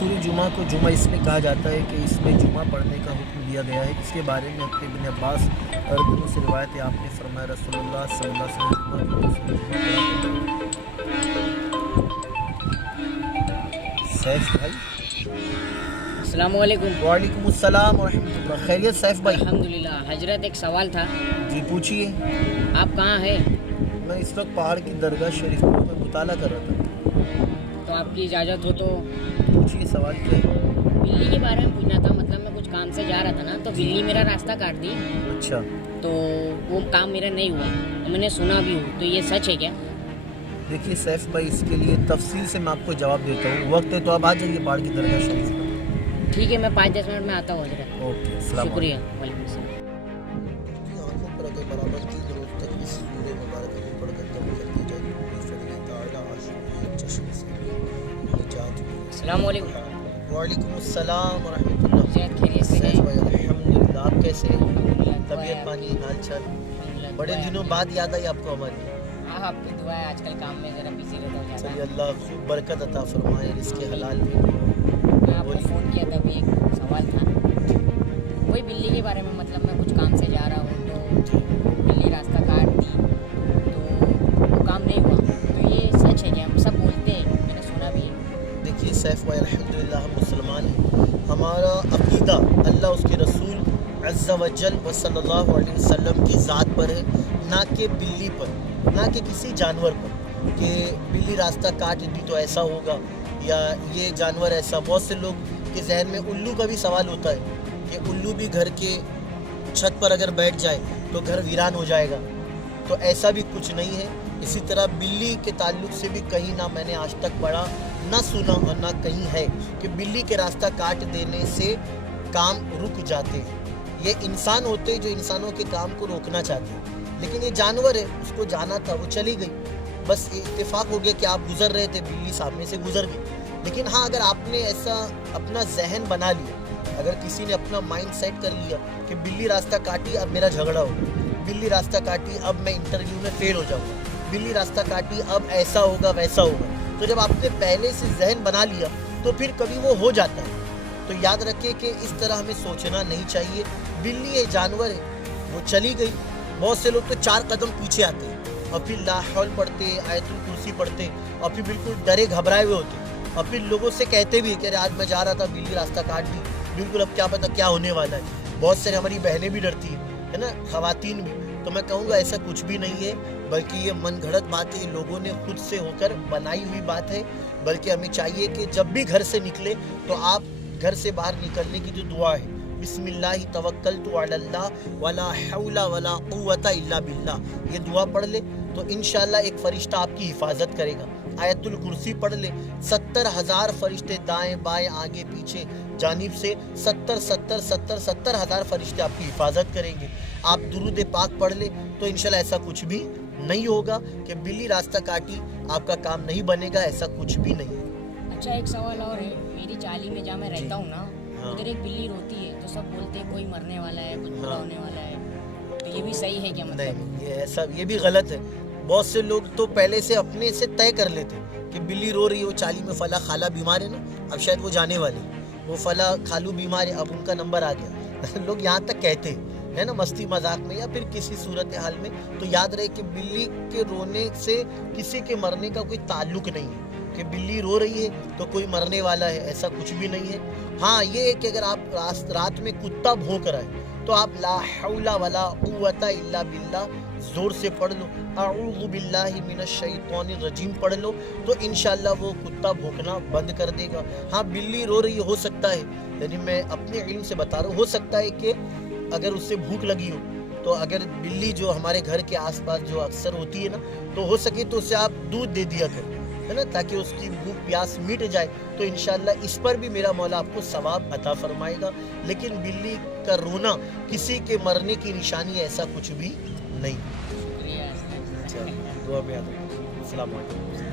सूरह जुमा को जुमा इसमें कहा जाता है कि इसमें जुमा पढ़ने का हुक्म दिया गया है। इसके बारे में अपने इब्न अब्बास और से रिवायत है, आपने फरमाया रसूलुल्लाह सल्लल्लाहु अलैहि वसल्लम सैफ भाई। अस्सलाम वालेकुम। वालेकुम अस्सलाम व रहमतुल्लाह। खैरियत सैफ भाई? अल्हम्दुलिल्लाह। हजरत एक सवाल था। जी पूछिए। आप कहाँ हैं? मैं इस वक्त पहाड़ की दरगाह शरीफ में मुताला कर रहा था। तो आपकी इजाज़त हो तो पूछिए सवाल क्या है? बिल्ली के बारे में पूछना था। मतलब मैं कुछ काम से जा रहा था ना, तो बिल्ली मेरा रास्ता काट दी। अच्छा, तो वो काम मेरा नहीं हुआ और मैंने सुना भी हूँ, तो ये सच है क्या? देखिए सैफ भाई, इसके लिए तफसील से मैं आपको जवाब देता हूँ। वक्त है तो आप आ जाइए पहाड़ की दरगाह शरीफ पर। ठीक है, मैं 5-10 मिनट में आता हूँ हजरत। ओके, अस्सलाम शुक्रिया। वालेकुम अस्सलाम। आंखों पर अगर बराबर 3 रोज तक इस सूरह मुबारक को पढ़कर दम करते जाए तो फरिश्ते ताला आशुए चश्मे से निजात मिलेगी। अस्सलाम वालेकुम। वालेकुम अस्सलाम व रहमतुल्लाह। हजरत खैरियत से हैं? सैफ भाई अल्हम्दुलिल्लाह। आप कैसे हैं? अल्हम्दुलिल्लाह। तबीयत पानी हाल चाल? अल्हम्दुलिल्लाह। बड़े दिनों बाद याद आई आपको हमारी। हाँ, आपकी दुआ है। आजकल काम में ज़रा बिजी रहता हूँ ज़्यादा। चलिए, अल्लाह खूब बरकत अता फरमाए रिज़्क़े हलाल में। मैं आपको बोलिए। फ़ोन किया था, अभी एक सवाल था। वही बिल्ली के बारे में। मतलब मैं कुछ काम से जा रहा हूँ तो बिल्ली रास्ता काट दी, तो वो काम नहीं हुआ। तो ये सच है क्या? हम सब बोलते हैं, मैंने सुना भी है। देखिए सैफ भाई, अल्हम्दुलिल्लाह हम मुसलमान हैं। हमारा अक़ीदा अल्लाह उसके रसूल अज़्ज़ा व जल व सल्लल्लाहु अलैहि वसल्लम की ज़ात पर है, ना कि बिल्ली पर, ना कि किसी जानवर पर। कि बिल्ली रास्ता काट दी तो ऐसा होगा या ये जानवर ऐसा। बहुत से लोग के जहन में उल्लू का भी सवाल होता है कि उल्लू भी घर के छत पर अगर बैठ जाए तो घर वीरान हो जाएगा। तो ऐसा भी कुछ नहीं है। इसी तरह बिल्ली के ताल्लुक़ से भी कहीं ना मैंने आज तक पढ़ा, ना सुना और ना कहीं है कि बिल्ली के रास्ता काट देने से काम रुक जाते हैं। ये इंसान होते हैं जो इंसानों के काम को रोकना चाहते हैं, लेकिन ये जानवर है, उसको जाना था, वो चली गई। बस इत्तेफाक हो गया कि आप गुजर रहे थे, बिल्ली सामने से गुजर गई। लेकिन हाँ, अगर आपने ऐसा अपना जहन बना लिया, अगर किसी ने अपना माइंड सेट कर लिया कि बिल्ली रास्ता काटी अब मेरा झगड़ा होगा, बिल्ली रास्ता काटी अब मैं इंटरव्यू में फेल हो जाऊँगा, बिल्ली रास्ता काटी अब ऐसा होगा वैसा होगा, तो जब आपने पहले से जहन बना लिया तो फिर कभी वो हो जाता है। तो याद रखिए कि इस तरह हमें सोचना नहीं चाहिए। बिल्ली ये जानवर है, वो चली गई। बहुत से लोग तो 4 कदम पीछे आते हैं और फिर ला हौल पढ़ते, आयतुल कुर्सी पढ़ते और फिर बिल्कुल डरे घबराए हुए होते, और फिर लोगों से कहते भी कि आज मैं जा रहा था, बिल्ली रास्ता काट दी, बिल्कुल अब क्या पता क्या होने वाला है। बहुत सारी हमारी बहनें भी डरती है ना, ख़वातीन भी। तो मैं कहूँगा ऐसा कुछ भी नहीं है, बल्कि ये मन घड़त बात है, लोगों ने खुद से होकर बनाई हुई बात है। बल्कि हमें चाहिए कि जब भी घर से निकले तो आप घर से बाहर निकलने की जो दुआ है, बिस्मिल्लाहि तवक्कलतु अलल्लाह वला हौला वला कुव्वता इल्ला बिल्लाह, ये दुआ पढ़ ले तो इंशाल्लाह एक फ़रिश्ता आपकी हिफाजत करेगा। आयतुल कुर्सी पढ़ ले, 70,000 फरिश्ते दाएं बाएं आगे पीछे जानिब से 70,000 फरिश्ते आपकी हिफाजत करेंगे। आप दुरूद पाक पढ़ ले तो इंशाल्लाह ऐसा कुछ भी नहीं होगा कि बिल्ली रास्ता काटी आपका काम नहीं बनेगा, ऐसा कुछ भी नहीं है। अच्छा, एक सवाल और है। मेरी चाली में जहाँ मैं रहता हूँ ना, हाँ। उधर एक बिल्ली रोती है, तो सब बोलते हैं कोई मरने वाला है, कुछ बुरा हाँ। होने वाला है। तो ये भी सही है क्या? मतलब नहीं, ये भी गलत है। बहुत से लोग तो पहले से अपने से तय कर लेते कि बिल्ली रो रही है, वो चाली में फला खाला बीमार है ना, अब शायद वो जाने वाली, वो फला खालू बीमार है, अब उनका नंबर आ गया। लोग यहाँ तक कहते हैं ना, मस्ती मजाक में या फिर किसी सूरत हाल में। तो याद रहे कि बिल्ली के रोने से किसी के मरने का कोई ताल्लुक नहीं है कि बिल्ली रो रही है तो कोई मरने वाला है, ऐसा कुछ भी नहीं है। हाँ, ये है कि अगर आप रात में कुत्ता भौंक रहा है तो आप ला हौला वला कुव्वता इल्ला बिल्लाह ज़ोर से पढ़ लो, अऊज़ु बिल्लाहि मिनश शैतानिर रजीम पढ़ लो, तो इंशाल्लाह वो कुत्ता भौंकना बंद कर देगा। हाँ, बिल्ली रो रही हो सकता है, यानी मैं अपने इल्म से बता रहा हूँ, हो सकता है कि अगर उससे भूख लगी हो, तो अगर बिल्ली जो हमारे घर के आसपास जो अक्सर होती है ना, तो हो सके तो उसे आप दूध दे दिया करें, है ना, ताकि उसकी भूख प्यास मिट जाए। तो इंशाल्लाह इस पर भी मेरा मौला आपको सवाब अता फरमाएगा। लेकिन बिल्ली का रोना किसी के मरने की निशानी है, ऐसा कुछ भी नहीं। शुक्रिया। अच्छा, दुआ में याद रखिए। अस्सलाम वालेकुम।